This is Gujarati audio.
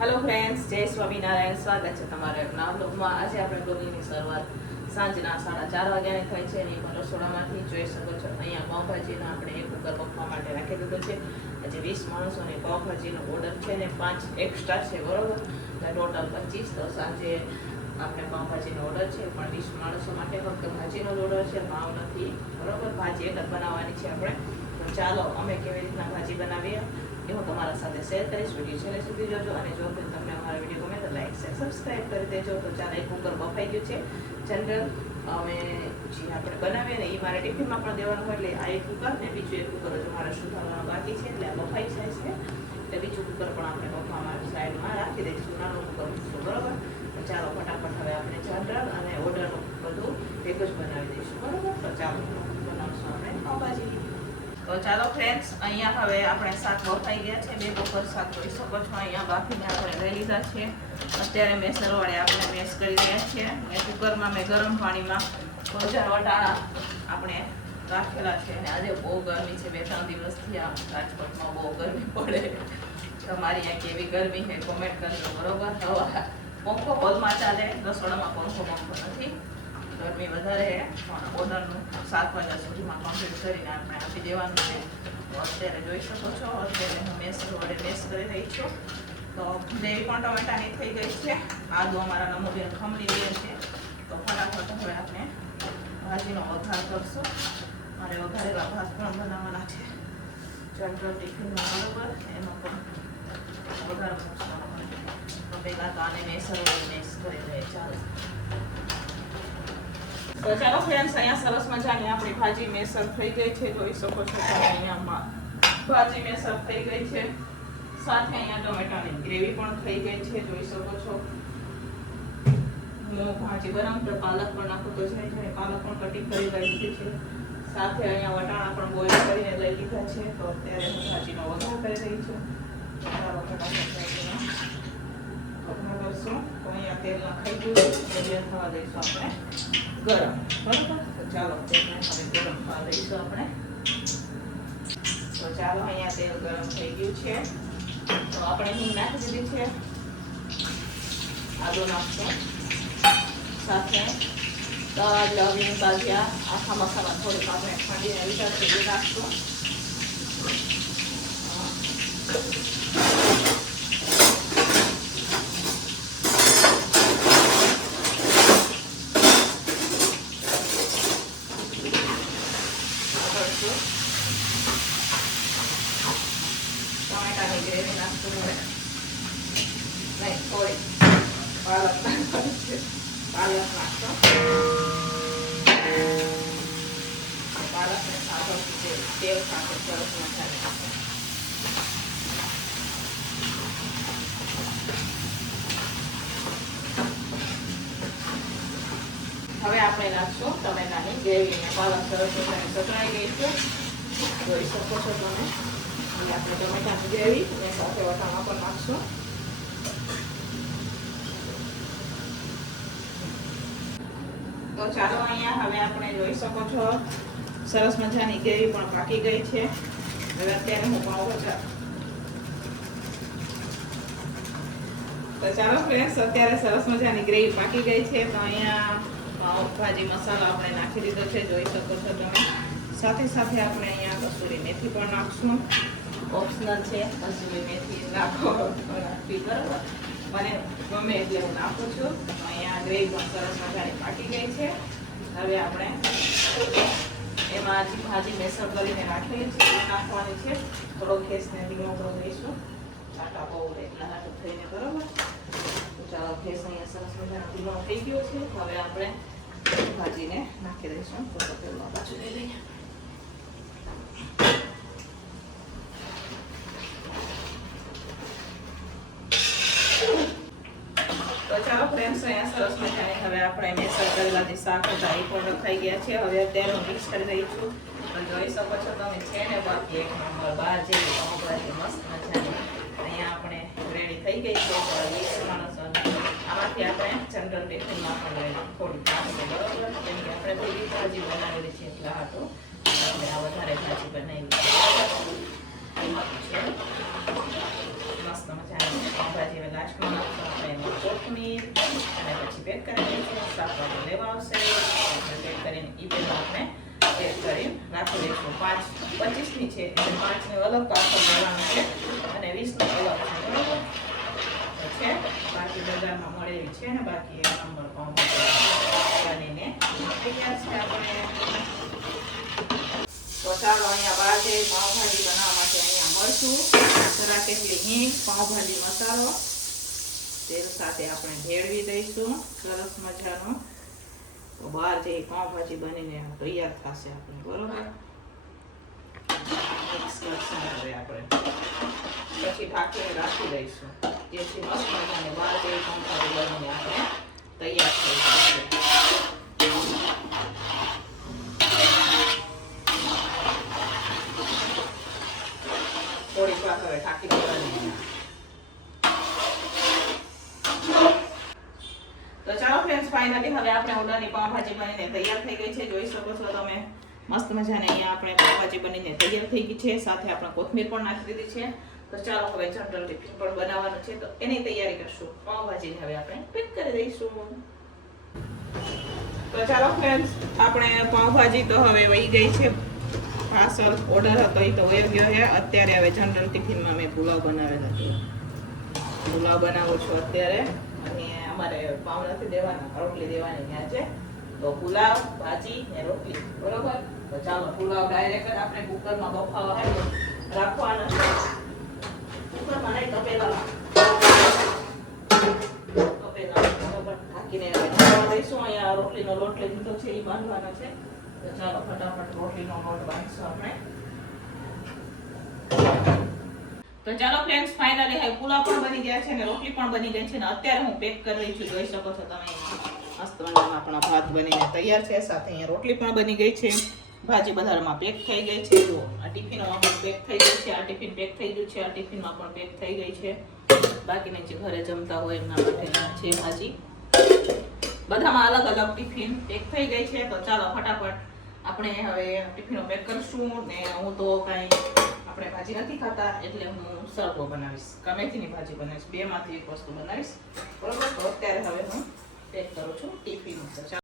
હેલો ફ્રેન્ડ્સ, જય સ્વામિનારાયણ. સ્વાગત છે તમારા એક નવા બ્લોગમાં. આજે આપણે બ્લોગની શરૂઆત સાંજના 4:30 વાગ્યાની થઈ છે અને પણ રસોડામાંથી જોઈ શકો છો અહીંયા પાવભાજીનો આપણે એક કુકર બફવા માટે રાખી દીધો છે. આજે 20 માણસોની પાવભાજીનો ઓર્ડર છે ને 5 એક્સ્ટ્રા છે, બરોબર? ટોટલ 25. તો સાંજે આપણે પાવભાજીનો ઓર્ડર છે પણ 20 માણસો માટે ફક્ત ભાજીનો જ ઓર્ડર છે, પાવ નથી, બરોબર? ભાજી એક જ બનાવવાની છે આપણે. તો ચાલો અમે કેવી રીતના ભાજી બનાવીએ એ હું તમારા સાથે શેર કરીશ. વિડીયો છેલ્લે સુધી જોજો અને જો તમને અમારા વિડીયો ગમે તો લાઈક શેર સબસ્ક્રાઈબ કરી દેજો. તો ચાલો, એક કુકર બફાઈ ગયું છે જનરલ. હવે જે આપણે બનાવીએ ને એ મારે ટિફિનમાં પણ દેવાનું હોય એટલે આ એક કુકર ને બીજું એક કુકર હજુ મારે સુધારવાનું બાકી છે એટલે આ બફાઈ જાય છે. એટલે બીજું કુકર પણ આપણે બફામાં સાઈડમાં રાખી દઈશું, નાનું કુકર મૂકશું, બરોબર? તો ચાલો ફટાફટ હવે આપણે જનરલ અને ઓર્ડરનું બધું એક જ બનાવી દઈશું, બરોબર? તો ચાલો બનાવશું આપણે પાવભાજી. તો ચાલો ફ્રેન્ડ્સ, અહીંયા હવે આપણે શાક બફાઈ ગયા છે. 2 બપોર શાક જોઈ શકો છો. અહીંયા બાફીને આપણે લઈ લીધા છે. અત્યારે મેસર વડે આપણે મેશ કરી રહ્યા છીએ. અને કુકરમાં મેં ગરમ પાણીમાં ભોજન વટાણા આપણે રાખેલા છે. અને આજે બહુ ગરમી છે, 2-3 દિવસથી આ રાજકોટમાં બહુ ગરમી પડે. તમારી અહીંયા કેવી ગરમી છે કોમેન્ટ કરજો, બરોબર? હવા પંખો હોલમાં ચાલે, રસોડામાં પંખો નથી. ગરમી વધારે છે પણ ઓર્ડરનું 7 વાગ્યા સુધીમાં કમ્પ્લીટ કરીને આપણે આપી દેવાનું છે. તો અત્યારે જોઈ શકો છો, અત્યારે હું મેસર વડે મેશ કરી રહી છું. તો ગ્રેવી પણ ટમેટાની થઈ ગઈ છે. આદુ અમારા નમોબેન ખમણી લે છે. તો ફટાફટ હવે આપણે ભાજીનો વઘાર કરશું. મારે વઘારેલા ભાત પણ બનાવવાના છે જનરલ ટિફિનમાં, બરોબર? એમાં પણ વઘાર મૂકવાનો હોય તો પહેલાં તો આને મેસર વડે મેશ કરી લઈએ. ચાલો તો ચાલો ફ્રેન્ડ્સ, અહીંયા સરસ મજાની આપણી ભાજી મેસર થઈ ગઈ છે. જોઈ શકો છો તમે અહીંયા ભાજી મેસર થઈ ગઈ છે. સાથે અહીંયા ટમેટાની ગ્રેવી પણ થઈ ગઈ છે, જોઈ શકો છો. હું ભાજી બનાવું તો પાલક પણ નાખું તો જાય, પાલક પણ કટિંગ કરી લઈ લીધી છે. સાથે અહીંયા વટાણા પણ બોઇલ કરીને લઈ લીધા છે. તો અત્યારે હું ભાજીનો વઘાર કરી રહી છું. ચાલો ફટાફટ ભાજીનો વઘાર કરશું. તો અહીંયા તેલ નાખાઈ ગયું છે, ગરમ થવા દઈશું આપણે ગરમ, બરોબર? તો ચાલો તેલને હવે ગરમ થવા દઈશું આપણે. તો ચાલો, અહીંયા તેલ ગરમ થઈ ગયું છે. તો આપણે હિંગ નાખી દીધી છે, આદુ નાખશું, સાથે તજ, લવિંગ, તાજિયા, આખા મસાલા થોડીક આપણે ખાંડીને લીધા છે એ નાખશું. ટમેટાની ગ્રેવી નાખશું, નહીં થોડી પાલક નાખવાનું છે. પાલક નાખશો, પાલકને સાથે તેલ સાથે સરસ મસાલે નાખો. હવે આપણે નાખશું ટમેટાની ગ્રેવી ને પાલક સરસ મસાલે સતરાઈ ગઈ છે, જોઈ શકો છો તમે. આપણે ટમેટાની ગ્રેવી અને સાથે વટાણા પણ નાખશું. તો ચાલો, અહીંયા હવે આપણે જોઈ શકો છો સરસ મજાની ગ્રેવી પણ પાકી ગઈ છે. હવે અત્યારે હું પાવભાજી. તો ચાલો ફ્રેન્ડ્સ, અત્યારે સરસ મજાની ગ્રેવી પાકી ગઈ છે. તો અહીંયા પાવભાજી મસાલો આપણે નાખી દીધો છે, જોઈ શકો છો તમે. સાથે સાથે આપણે અહીંયા કસૂરી મેથી પણ નાખશું. ઓપ્શનલ છે, કસૂરી મેથી નાખો નાખવી, બરાબર? મને ગમે એટલે હું નાખું છું. અહીંયા ગ્રેવી પણ સરસ મજાની પાકી ગઈ છે. હવે આપણે એમાં જે ભાજી મેસર કરીને રાખેલી છે એ નાખવાની છે. થોડો ગેસને ધીમો કરી દઈશું, ચાટા બહુ એટલા હાટું થઈને, બરોબર? તો ચાલો, ગેસ અહીંયા સરસ મજાનો ધીમો થઈ ગયો છે. હવે આપણે ભાજીને નાખી દઈશું. તો તેલમાં બાજુ લઈ લઈએ. તો ચાલો ફ્રેન્ડ્સ, અહીંયા સરસ મજાની હવે આપણે મેસર કરેલા જે શાક હતા એ પણ રખાઈ ગયા છે. હવે અત્યારે હું મિક્સ કરી રહી છું. તો જોઈ શકો છો તમે, છે ને બાકી એક નંબર 12 જેવી પાવભાજી મસ્ત મજાની અહીંયા આપણે રેડી થઈ ગઈ છે. 20 માણસો આમાંથી આપણે જનરલ ટિફિનમાં પણ થોડી નાખશે, બરોબર? કેમ કે આપણે થોડી ભાજી બનાવેલી છે એટલા હાટું આપણે આ વધારે ભાજી બનાવી છે. મસ્ત મજાની પાઉંભાજી હવે લાસ્ટમાં નાખશું આપણે એમાં કોથમીર અને પછી પેક કરી દઈશું. 7 વાગે લેવા આવશે આપણે પેક કરીને એ પહેલાં આપણે પેક કરીને રાખી દઈશું. 5:25ની છે એટલે 5ને અલગ પાર્સલ કરવાનું છે અને 20નું અલગ છે. બરોબર છે બાકી બજારમાં મળે એવી છે ને બાકી 1 નંબર પાઉંભાજી બનીને તૈયાર છે. આપણે તો ચાલો અહીંયા બાજે પાઉંભાજી બનાવવા માટે અહીંયા મરચું, જરા કેટલી હિંગ, પાઉંભાજી મસાલો તેલ સાથે આપણે ભેળવી દઈશું સરસ મજાનું. તો બહાર જઈ પાઉંભાજી બનીને તૈયાર થશે આપણે. બરોબર મિક્સ કરશું હવે આપણે પછી ઢાંકીને રાખી દઈશું જેથી મસ્ત મજાને બહાર જઈ પાઉંભાજી બનીને આપણે તૈયાર થઈ જશે. થોડીક વાર હવે ઢાંકી દેવાની. તો ચાલો ફ્રેન્ડ્સ ફાઇનલી હવે આપણે ઓર્ડરની પાઉંભાજી બનીને તૈયાર થઈ ગઈ છે. જોઈ શકો છો તમે મસ્ત મજાને અહીંયા આપણે પાઉંભાજી બનીને તૈયાર થઈ ગઈ છે. સાથે આપણે કોથમીર પણ નાખી દીધી છે. તો ચાલો હવે જનરલ ટિફિન પણ બનાવવાનું છે તો એની તૈયારી કરશું. પાઉંભાજીને હવે આપણે પેક કરી દઈશું. તો ચાલો ફ્રેન્ડ્સ આપણે પાઉંભાજી તો હવે વહી ગઈ છે. પાર્સલ ઓર્ડર હતો એ તો વહી ગયો છે. અત્યારે હવે જનરલ ટિફિનમાં મેં પુલાવ બનાવેલા છે. પુલાવ બનાવું છું અત્યારે અને અમારે પાઉં નથી દેવાના, રોટલી દેવાની ત્યાં છે. તો પુલાવ, ભાજી ને રોટલી. બરોબર તો ચાલો પુલાવ ડાયરેક્ટ આપણે કુકરમાં બફાવા રાખવાના છે. કુકરમાં નહીં તપેલામાં બરોબર ઢાંકીને બનાવવા દઈશું. અહીંયા રોટલીનો લોટ લઈ દીધો છે એ બાંધવાનો છે. તો ચાલો ફટાફટ રોટલીનો લોટ બાંધશું આપણે. તો ચાલો ફ્રેન્ડ્સ ફાઇનલી હવે પુલાવ પણ બની ગયા છે અને રોટલી પણ બની ગઈ છે અને અત્યારે હું પેક કરી રહી છું. જોઈ શકો છો તમે મસ્ત મજાના આપણા ભાત બનીને તૈયાર છે. સાથે અહીંયા રોટલી પણ બની ગઈ છે. ભાજી બધામાં પેક થઈ ગઈ છે. જો આ ટિફિનમાં પણ પેક થઈ ગઈ છે. આ ટિફિન પેક થઈ ગયું છે. આ ટિફિનમાં પણ પેક થઈ ગઈ છે. બાકીની જે ઘરે જમતા હોય એમના માટે છે ભાજી. બધામાં અલગ અલગ ટિફિન પેક થઈ ગઈ છે. તો ચાલો ફટાફટ આપણે હવે ટિફિનો પેક કરશું. ને હું તો કાંઈ આપણે ભાજી નથી ખાતા એટલે હું સરગવો બનાવીશ કે મેથીની ભાજી બનાવીશ. બેમાંથી એક વસ્તુ બનાવીશ. બરોબર તો અત્યારે હવે હું પેક કરું છું ટિફિન.